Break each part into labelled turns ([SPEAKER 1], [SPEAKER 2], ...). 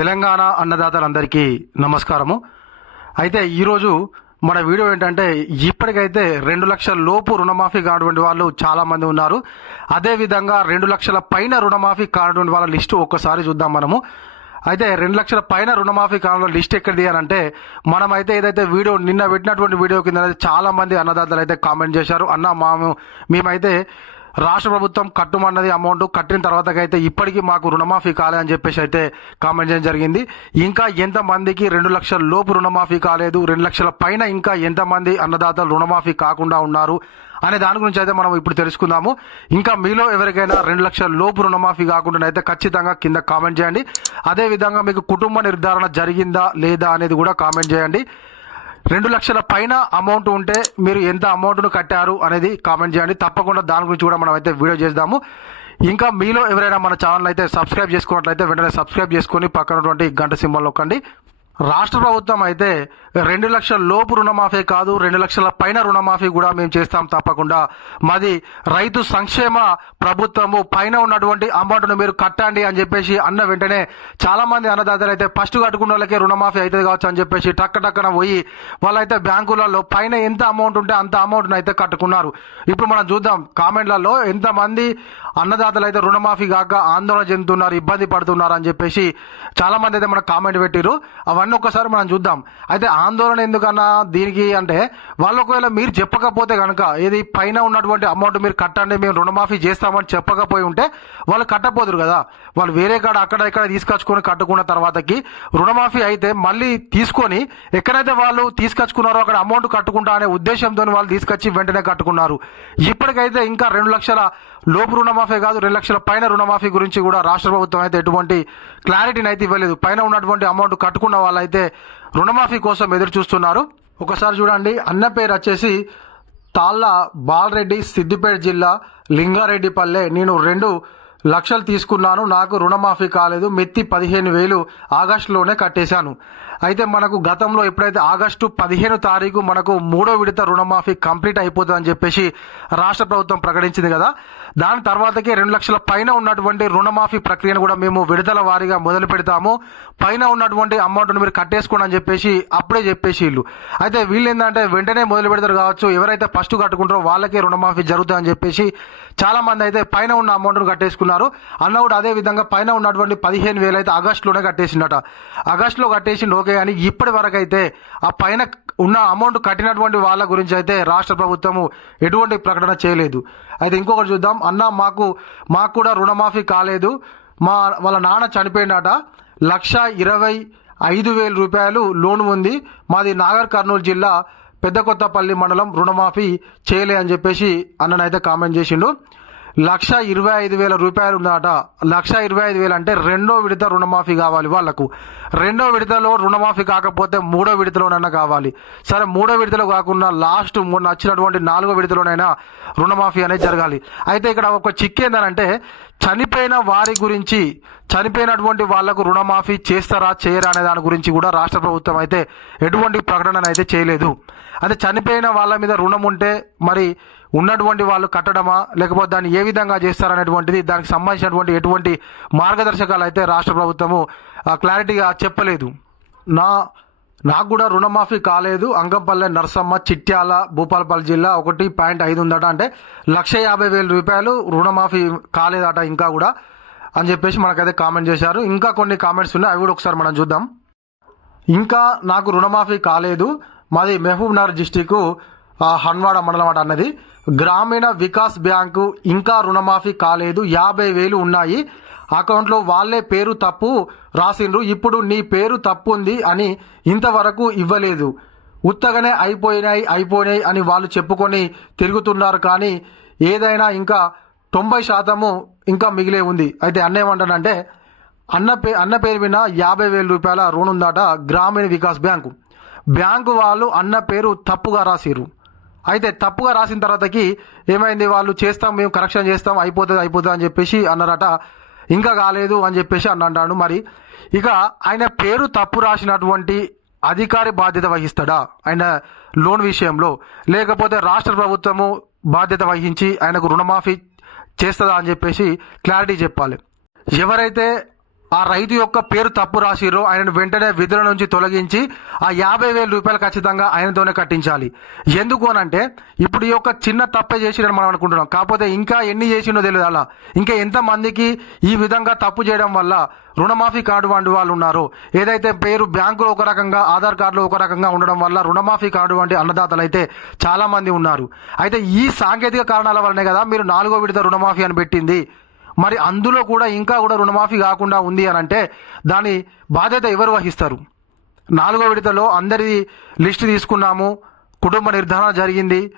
[SPEAKER 1] తెలంగాణ అన్నదాతలందరికీ నమస్కారము. అయితే ఈరోజు మన వీడియో ఏంటంటే ఇప్పటికైతే రెండు లక్షల లోపు రుణమాఫీ కానటువంటి వాళ్ళు చాలామంది ఉన్నారు. అదే విధంగా రెండు లక్షల పైన రుణమాఫీ కానటువంటి వాళ్ళ లిస్టు ఒక్కసారి చూద్దాం మనము. అయితే రెండు లక్షల పైన రుణమాఫీ కాలంలో లిస్ట్ ఎక్కడిది అని అంటే మనమైతే ఏదైతే వీడియో నిన్న పెట్టినటువంటి వీడియో కింద చాలా మంది అన్నదాతలు అయితే కామెంట్ చేశారు. అన్న మాము మేమైతే రాష్ట్ర ప్రభుత్వం కట్టుమన్నది అమౌంట్ కట్టిన తర్వాతకైతే ఇప్పటికీ మాకు రుణమాఫీ కాలే అని చెప్పేసి అయితే కామెంట్ చేయడం జరిగింది. ఇంకా ఎంతమందికి రెండు లక్షల లోపు రుణమాఫీ కాలేదు రెండు లక్షల పైన ఇంకా ఎంతమంది అన్నదాతలు రుణమాఫీ కాకుండా ఉన్నారు అనే దాని గురించి అయితే మనం ఇప్పుడు తెలుసుకుందాము. ఇంకా మీలో ఎవరికైనా రెండు లక్షల లోపు రుణమాఫీ కాకుండా అయితే ఖచ్చితంగా కింద కామెంట్ చేయండి. అదే విధంగా మీకు కుటుంబ నిర్ధారణ జరిగిందా లేదా అనేది కూడా కామెంట్ చేయండి. రెండు లక్షల పైన అమౌంట్ ఉంటే మీరు ఎంత అమౌంట్ను కట్టారు అనేది కామెంట్ చేయండి. తప్పకుండా దాని గురించి కూడా మనం అయితే వీడియో చేద్దాము. ఇంకా మీలో ఎవరైనా మన ఛానల్ అయితే సబ్స్క్రైబ్ చేసుకున్నట్లయితే వెంటనే సబ్స్క్రైబ్ చేసుకొని పక్కనటువంటి గంట సింబల్ నొక్కండి. రాష్ట్ర ప్రభుత్వం అయితే రెండు లక్షల లోపు రుణమాఫీ కాదు రెండు లక్షల పైన రుణమాఫీ కూడా మేము చేస్తాం తప్పకుండా. మాది రైతు సంక్షేమ ప్రభుత్వము పైన ఉన్నటువంటి అమౌంట్ను మీరు కట్టండి అని చెప్పేసి అన్న వెంటనే చాలామంది అన్నదాతలు అయితే ఫస్ట్ కట్టుకున్న వాళ్ళకే రుణమాఫీ అవుతుంది కావచ్చు అని చెప్పేసి టక్క టక్కన పోయి వాళ్ళైతే బ్యాంకులలో పైన ఎంత అమౌంట్ ఉంటే అంత అమౌంట్ను అయితే కట్టుకున్నారు. ఇప్పుడు మనం చూద్దాం కామెంట్లలో ఎంతమంది అన్నదాతలు అయితే రుణమాఫీ కాక ఆందోళన చెందుతున్నారు ఇబ్బంది పడుతున్నారు అని చెప్పేసి చాలామంది అయితే మనకు కామెంట్ పెట్టారు అవన్నీ ఒక్కసారి మనం చూద్దాం. అయితే ఆందోళన ఎందుకన్నా దీనికి అంటే వాళ్ళు ఒకవేళ మీరు చెప్పకపోతే కనుక ఏది పైన ఉన్నటువంటి అమౌంట్ మీరు కట్టండి మేము రుణమాఫీ చేస్తామని చెప్పకపోయి ఉంటే వాళ్ళు కట్టపోదురు కదా. వాళ్ళు వేరే కాడ అక్కడ ఇక్కడ తీసుకొచ్చుకొని కట్టుకున్న తర్వాతకి రుణమాఫీ అయితే మళ్ళీ తీసుకొని ఎక్కడైతే వాళ్ళు తీసుకొచ్చుకున్నారో అక్కడ అమౌంట్ కట్టుకుంటా అనే ఉద్దేశంతో వాళ్ళు తీసుకొచ్చి వెంటనే కట్టుకున్నారు. ఇప్పటికైతే ఇంకా రెండు లక్షల లోపు రుణమాఫీ కాదు రెండు లక్షల పైన రుణమాఫీ గురించి కూడా రాష్ట్ర ప్రభుత్వం అయితే ఎటువంటి క్లారిటీని అయితే ఇవ్వలేదు. పైన ఉన్నటువంటి అమౌంట్ కట్టుకున్న వాళ్ళైతే రుణమాఫీ కోసం ఎదురు చూస్తున్నారు. ఒకసారి చూడండి అన్న పేరు వచ్చేసి తాళ్ళ బాలరెడ్డి సిద్దిపేట జిల్లా లింగారెడ్డిపల్లె. నేను రెండు లక్షలు తీసుకున్నాను నాకు రుణమాఫీ కాలేదు. మెత్తి పదిహేను వేలు ఆగస్టులోనే కట్టేశాను. అయితే మనకు గతంలో ఎప్పుడైతే ఆగస్టు పదిహేను తారీఖు మనకు మూడో విడత రుణమాఫీ కంప్లీట్ అయిపోతుందని చెప్పేసి రాష్ట్ర ప్రభుత్వం ప్రకటించింది కదా దాని తర్వాతకే రెండు లక్షల పైన ఉన్నటువంటి రుణమాఫీ ప్రక్రియను కూడా మేము విడుదల వారీగా మొదలు పెడతాము. పైన ఉన్నటువంటి అమౌంట్ను మీరు కట్టేసుకోండి అని చెప్పేసి అప్పుడే చెప్పేసి వీళ్ళు అయితే వీళ్ళు ఏంటంటే వెంటనే మొదలు పెడతారు కావచ్చు ఎవరైతే ఫస్ట్ కట్టుకుంటారో వాళ్ళకే రుణమాఫీ జరుగుతుందని చెప్పేసి చాలా మంది అయితే పైన ఉన్న అమౌంట్ను కట్టేసుకున్నారు. అన్న కూడా అదే విధంగా పైన ఉన్నటువంటి పదిహేను వేలు అయితే ఆగస్టులోనే కట్టేసిండట. ఆగస్టులో కట్టేసిండు ఓకే కానీ ఇప్పటి వరకు అయితే ఆ పైన ఉన్న అమౌంట్ కట్టినటువంటి వాళ్ళ గురించి అయితే రాష్ట్ర ప్రభుత్వము ఎటువంటి ప్రకటన చేయలేదు. అయితే ఇంకొకటి చూద్దాం. అన్న మాకు మాకు కూడా రుణమాఫీ కాలేదు. మా వాళ్ళ నాన్న చనిపోయినట లక్ష ఇరవై ఐదు వేల రూపాయలు లోన్ ఉంది. మాది నాగర్ కర్నూలు జిల్లా పెద్ద కొత్తపల్లి మండలం. రుణమాఫీ చేయలే అని చెప్పేసి అన్ననైతే కామెంట్ చేసిండు. లక్ష ఇరవై ఐదు వేల రూపాయలు ఉందట. లక్ష ఇరవై ఐదు వేలు అంటే రెండో విడత రుణమాఫీ కావాలి వాళ్ళకు రెండో విడతలో రుణమాఫీ కాకపోతే మూడో విడతలోనైనా కావాలి. సరే మూడో విడతలో కాకుండా లాస్ట్ మొన్న వచ్చినటువంటి నాలుగో విడతలోనైనా రుణమాఫీ అనేది జరగాలి. అయితే ఇక్కడ ఒక చిక్ చనిపోయిన వారి గురించి చనిపోయినటువంటి వాళ్ళకు రుణమాఫీ చేస్తారా చేయరా అనే దాని గురించి కూడా రాష్ట్ర ప్రభుత్వం అయితే ఎటువంటి ప్రకటన అయితే చేయలేదు. అదే చనిపోయిన వాళ్ళ మీద రుణం ఉంటే మరి ఉన్నటువంటి వాళ్ళు కట్టడమా లేకపోతే దాన్ని ఏ విధంగా చేస్తారనేటువంటిది దానికి సంబంధించినటువంటి ఎటువంటి మార్గదర్శకాలు అయితే రాష్ట్ర ప్రభుత్వము ఆ, క్లారిటీగా చెప్పలేదు. నా నాకు కూడా రుణమాఫీ కాలేదు. అంగంపల్లె నర్సమ్మ చిట్యాల భూపాలపల్లి జిల్లా ఒకటి పాయింట్ ఐదు ఉందట. అంటే లక్ష యాభై వేల రూపాయలు రుణమాఫీ కాలేదట ఇంకా కూడా. అని చెప్పేసి మనకైతే కామెంట్ చేశారు. ఇంకా కొన్ని కామెంట్స్ ఉన్నాయి. అవి కూడా ఒకసారి మనం చూద్దాం. ఇంకా నాకు రుణమాఫీ కాలేదు. మాది మహబూబ్ నగర్ డిస్టిక్ హన్వాడ మండలం అట అన్నది. గ్రామీణ వికాస్ బ్యాంకు ఇంకా రుణమాఫీ కాలేదు. యాభై వేలు ఉన్నాయి. అకౌంట్లో వాళ్ళే పేరు తప్పు రాసిండ్రు. ఇప్పుడు నీ పేరు తప్పు ఉంది అని ఇంతవరకు ఇవ్వలేదు. ఉత్తగానే అయిపోయినాయి అయిపోయినాయి అని వాళ్ళు చెప్పుకొని తిరుగుతున్నారు. కానీ ఏదైనా ఇంకా తొంభై శాతము ఇంకా మిగిలే ఉంది. అయితే అన్న ఏమంటాడంటే అన్న పే అన్న పేరు మీద యాభై వేల రూపాయల రుణం ఉందట గ్రామీణ వికాస్ బ్యాంకు. బ్యాంకు వాళ్ళు అన్న పేరు తప్పుగా రాసిరు అయితే తప్పుగా రాసిన తర్వాతకి ఏమైంది? వాళ్ళు చేస్తాం మేము కరెక్షన్ చేస్తాం అయిపోతుంది అయిపోతుంది అని చెప్పేసి అన్నారట. ఇంకా కాలేదు అని చెప్పేసి అన్న అంటాడు. మరి ఇక ఆయన పేరు తప్పు రాసినటువంటి అధికారి బాధ్యత వహిస్తాడా ఆయన లోన్ విషయంలో? లేకపోతే రాష్ట్ర ప్రభుత్వము బాధ్యత వహించి ఆయనకు రుణమాఫీ చేస్తుందా అని చెప్పేసి క్లారిటీ చెప్పాలి. ఎవరైతే ఆ రైతు యొక్క పేరు తప్పు రాసిరో ఆయనను వెంటనే విధుల నుంచి తొలగించి ఆ యాభై వేల రూపాయలు ఖచ్చితంగా ఆయనతోనే కట్టించాలి. ఎందుకు అనంటే ఇప్పుడు ఈ యొక్క చిన్న తప్పే చేసిరని మనం అనుకుంటున్నాం. కాకపోతే ఇంకా ఎన్ని చేసిండో తెలియదు అలా. ఇంకా ఎంతమందికి ఈ విధంగా తప్పు చేయడం వల్ల రుణమాఫీ కార్డు వంటి వాళ్ళు ఉన్నారు ఏదైతే పేరు బ్యాంకులో ఒక రకంగా ఆధార్ కార్డులో ఒక రకంగా ఉండడం వల్ల రుణమాఫీ కార్డు వంటి అన్నదాతలు అయితే చాలామంది ఉన్నారు. అయితే ఈ సాంకేతిక కారణాల వల్లనే కదా మీరు నాలుగో విడత రుణమాఫీ అని పెట్టింది. మరి అందులో కూడా ఇంకా కూడా రుణమాఫీ కాకుండా ఉంది అని అంటే దాని బాధ్యత ఎవరు వహిస్తారు? నాలుగో విడతలో అందరి లిస్టు తీసుకున్నాము కుటుంబ నిర్ధారణ జరిగింది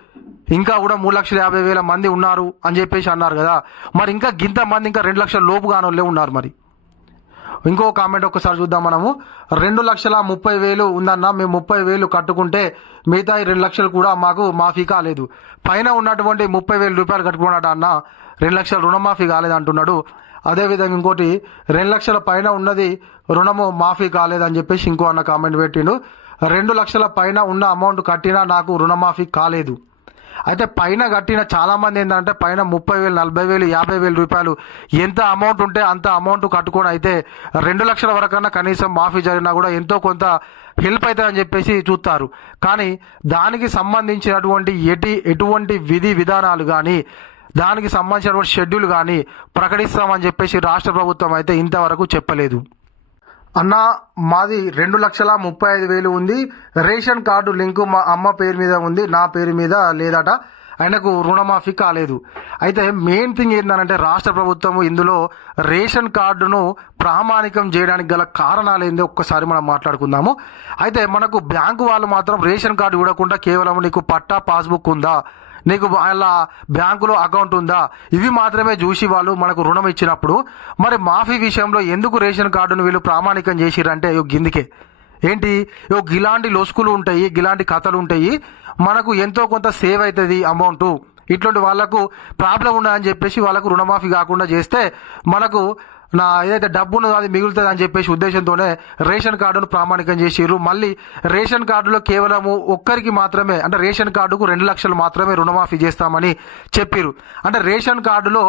[SPEAKER 1] ఇంకా కూడా మూడు లక్షల యాభై వేల మంది ఉన్నారు అని చెప్పేసి అన్నారు కదా. మరి ఇంకా గింత మంది ఇంకా రెండు లక్షల లోపు కానోళ్ళే ఉన్నారు మరి. ఇంకో కామెంట్ ఒకసారి చూద్దాం మనము. రెండు లక్షల ముప్పై వేలు ఉందన్న మేము ముప్పై వేలు కట్టుకుంటే మిగతా రెండు లక్షలు కూడా మాకు మాఫీ కాలేదు. పైన ఉన్నటువంటి ముప్పై వేల రూపాయలు కట్టుకున్నాడు అన్న రెండు లక్షల రుణమాఫీ కాలేదు అంటున్నాడు అదేవిధంగా ఇంకోటి రెండు లక్షల పైన ఉన్నది రుణము మాఫీ కాలేదని చెప్పేసి ఇంకో అన్న కామెంట్ పెట్టిండు. రెండు లక్షల పైన ఉన్న అమౌంట్ కట్టినా నాకు రుణమాఫీ కాలేదు. అయితే పైన కట్టిన చాలామంది ఏంటంటే పైన ముప్పై వేలు నలభై వేలు యాభై వేలు రూపాయలు ఎంత అమౌంట్ ఉంటే అంత అమౌంట్ కట్టుకొని అయితే రెండు లక్షల వరకన్నా కనీసం మాఫీ జరిగినా కూడా ఎంతో కొంత హెల్ప్ అవుతుందని చెప్పేసి చూస్తారు. కానీ దానికి సంబంధించినటువంటి ఎటి ఎటువంటి విధి విధానాలు కానీ దానికి సంబంధించినటువంటి షెడ్యూల్ కానీ ప్రకటిస్తామని చెప్పేసి రాష్ట్ర ప్రభుత్వం అయితే ఇంతవరకు చెప్పలేదు. అన్న మాది రెండు లక్షల ముప్పై ఐదు వేలు ఉంది. రేషన్ కార్డు లింకు మా అమ్మ పేరు మీద ఉంది. నా పేరు మీద లేదట. ఆయనకు రుణమాఫీ కాలేదు. అయితే మెయిన్ థింగ్ ఏంటంటే రాష్ట్ర ప్రభుత్వం ఇందులో రేషన్ కార్డును ప్రామాణికం చేయడానికి గల కారణాలు ఏందో ఒక్కసారి మనం మాట్లాడుకుందాము. అయితే మనకు బ్యాంకు వాళ్ళు మాత్రం రేషన్ కార్డు ఇవ్వకుండా కేవలం నీకు పట్టా పాస్బుక్ ఉందా? నీకు వాళ్ళ బ్యాంకులో అకౌంట్ ఉందా? ఇవి మాత్రమే చూసి వాళ్ళు మనకు రుణం ఇచ్చినప్పుడు మరి మాఫీ విషయంలో ఎందుకు రేషన్ కార్డును వీళ్ళు ప్రామాణికం చేసిరంటే? ఇగో గిందికే. ఏంటి? ఇగో గిలాంటి లొసుకులు ఉంటాయి గిలాంటి కథలు ఉంటాయి. మనకు ఎంతో కొంత సేవ్ అవుతుంది అమౌంట్. ఇట్లాంటి వాళ్ళకు ప్రాబ్లం ఉండదని చెప్పేసి వాళ్ళకు రుణమాఫీ కాకుండా చేస్తే మనకు నా ఏదైతే డబ్బు ఉన్నదో అది మిగులుతుంది అని చెప్పేసి ఉద్దేశంతోనే రేషన్ కార్డును ప్రామాణికం చేసిర్రు. మళ్ళీ రేషన్ కార్డులో కేవలము ఒక్కరికి మాత్రమే అంటే రేషన్ కార్డుకు రెండు లక్షలు మాత్రమే రుణమాఫీ చేస్తామని చెప్పిర్రు. అంటే రేషన్ కార్డులో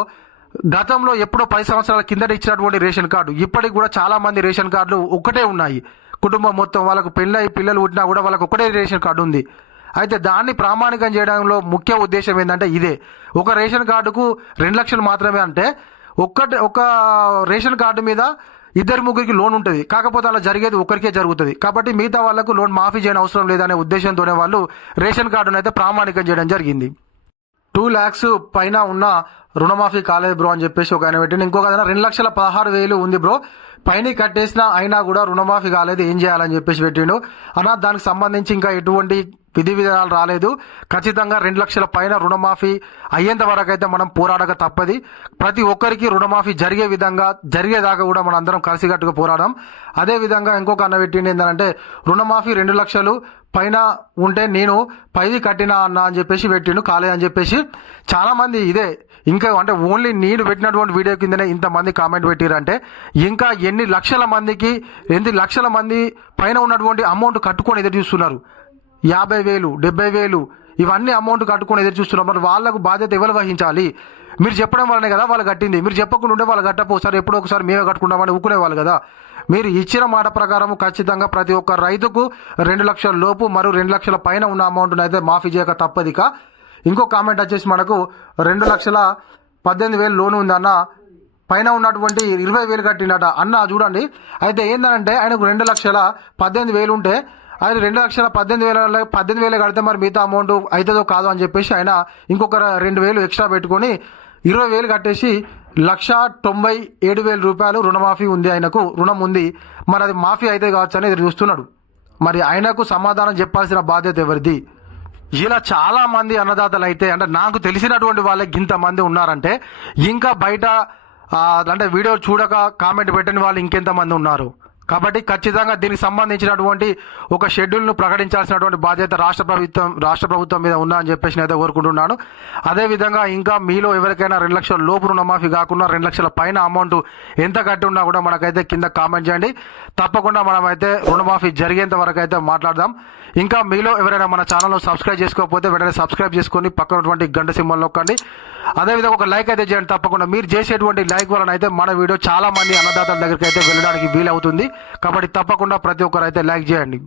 [SPEAKER 1] గతంలో ఎప్పుడో పది సంవత్సరాల కిందట ఇచ్చినటువంటి రేషన్ కార్డు ఇప్పటికి కూడా చాలా మంది రేషన్ కార్డులు ఒక్కటే ఉన్నాయి. కుటుంబం మొత్తం వాళ్ళకు పెళ్ళై పిల్లలు పుట్టినా కూడా వాళ్ళకు ఒకటే రేషన్ కార్డు ఉంది. అయితే దాన్ని ప్రామాణికం చేయడంలో ముఖ్య ఉద్దేశం ఏంటంటే ఇదే. ఒక రేషన్ కార్డుకు రెండు లక్షలు మాత్రమే అంటే ఒక్కటి ఒక రేషన్ కార్డు మీద ఇద్దరు ముగ్గురికి లోన్ ఉంటుంది. కాకపోతే అలా జరిగేది ఒకరికే జరుగుతుంది. కాబట్టి మిగతా వాళ్ళకు లోన్ మాఫీ చేయని అవసరం లేదనే ఉద్దేశంతోనే వాళ్ళు రేషన్ కార్డును అయితే ప్రామాణికం చేయడం జరిగింది. టూ ల్యాక్స్ పైన ఉన్న రుణమాఫీ కాలేదు బ్రో అని చెప్పేసి ఒక ఆయన పెట్టింది ఇంకొక ఆయన రెండు లక్షల పదహారు వేలు ఉంది బ్రో. పైన కట్టేసినా అయినా కూడా రుణమాఫీ కాలేదు ఏం చేయాలని చెప్పేసి పెట్టిండు. అన్న దానికి సంబంధించి ఇంకా ఎటువంటి విధి విధానాలు రాలేదు. ఖచ్చితంగా రెండు లక్షల పైన రుణమాఫీ అయ్యేంత వరకు అయితే మనం పోరాడక తప్పది. ప్రతి ఒక్కరికి రుణమాఫీ జరిగే విధంగా జరిగేదాకా కూడా మనం అందరం కలిసికట్టుగా పోరాడడం అదే విధంగా ఇంకొక అన్న పెట్టింది ఏంటంటే రుణమాఫీ రెండు లక్షలు పైన ఉంటే నేను పైది కట్టినా అన్న అని చెప్పేసి పెట్టిండు కాలేదని చెప్పేసి. చాలామంది ఇదే ఇంకా అంటే ఓన్లీ నేను పెట్టినటువంటి వీడియో కిందనే ఇంతమంది కామెంట్ పెట్టిరంటే ఇంకా ఎన్ని లక్షల మందికి ఎన్ని లక్షల మంది పైన ఉన్నటువంటి అమౌంట్ కట్టుకొని ఎదురు చూస్తున్నారు. యాభై వేలు డెబ్బై వేలు ఇవన్నీ అమౌంట్ కట్టుకొని ఎదురు చూస్తున్నారు మరి వాళ్ళకు బాధ్యత ఎవరు వహించాలి? మీరు చెప్పడం వల్లనే కదా వాళ్ళు కట్టింది. మీరు చెప్పకుండా ఉంటే వాళ్ళు కట్టపోసారి ఎప్పుడో ఒకసారి మేమే కట్టుకుంటామని ఊకునేవాళ్ళు కదా. మీరు ఇచ్చిన మాట ప్రకారం ఖచ్చితంగా ప్రతి ఒక్క రైతుకు రెండు లక్షల లోపు మరో రెండు లక్షల పైన ఉన్న అమౌంట్ను అయితే మాఫీ చేయక తప్పదిక ఇంకో. కామెంట్ వచ్చేసి మనకు రెండు లక్షల పద్దెనిమిది వేలు లోన్ ఉందన్న పైన ఉన్నటువంటి ఇరవై వేలు కట్టిండట. అన్న చూడండి. అయితే ఏంటంటే ఆయనకు రెండు లక్షల పద్దెనిమిది వేలు ఉంటే ఆయన రెండు లక్షల పద్దెనిమిది వేల పద్దెనిమిది వేలు కడితే మరి మిగతా అమౌంట్ అవుతుందో కాదో అని చెప్పేసి ఆయన ఇంకొక రెండు వేలు ఎక్స్ట్రా పెట్టుకొని ఇరవై వేలు కట్టేసి లక్ష తొంభై ఏడు వేల రూపాయలు రుణమాఫీ ఉంది ఆయనకు. రుణం ఉంది. మరి అది మాఫీ అయితే కావచ్చు అని ఎదురు చూస్తున్నాడు. మరి ఆయనకు సమాధానం చెప్పాల్సిన బాధ్యత ఎవరిది? ఇలా చాలా మంది అన్నదాతలు అయితే అంటే నాకు తెలిసినటువంటి వాళ్ళే ఇంతమంది ఉన్నారంటే ఇంకా బయట అంటే వీడియో చూడక కామెంట్ పెట్టని వాళ్ళు ఇంకెంతమంది ఉన్నారు? కాబట్టి ఖచ్చితంగా దీనికి సంబంధించినటువంటి ఒక షెడ్యూల్ను ప్రకటించాల్సినటువంటి బాధ్యత రాష్ట్ర ప్రభుత్వం రాష్ట్ర ప్రభుత్వం మీద ఉందా అని చెప్పేసి నేను అయితే కోరుకుంటున్నాను. అదేవిధంగా ఇంకా మీలో ఎవరికైనా రెండు లక్షల లోపు రుణమాఫీ కాకుండా రెండు లక్షల పైన అమౌంట్ ఎంత కట్టి ఉన్నా కూడా మనకైతే కింద కామెంట్ చేయండి. తప్పకుండా మనం అయితే రుణమాఫీ జరిగేంత వరకు అయితే మాట్లాడదాం. ఇంకా మీలో ఎవరైనా మన ఛానల్ను సబ్స్క్రైబ్ చేసుకోకపోతే వెంటనే సబ్స్క్రైబ్ చేసుకొని పక్కనటువంటి గంట సింబల్ నొక్కండి. అదేవిధంగా ఒక లైక్ అయితే చేయండి. తప్పకుండా మీరు చేసేటువంటి లైక్ వలన అయితే మన వీడియో చాలా మంది అన్నదాతల దగ్గరికి అయితే వెళ్ళడానికి వీలవుతుంది. కాబట్టి తప్పకుండా ప్రతి ఒక్కరు అయితే లైక్ చేయండి.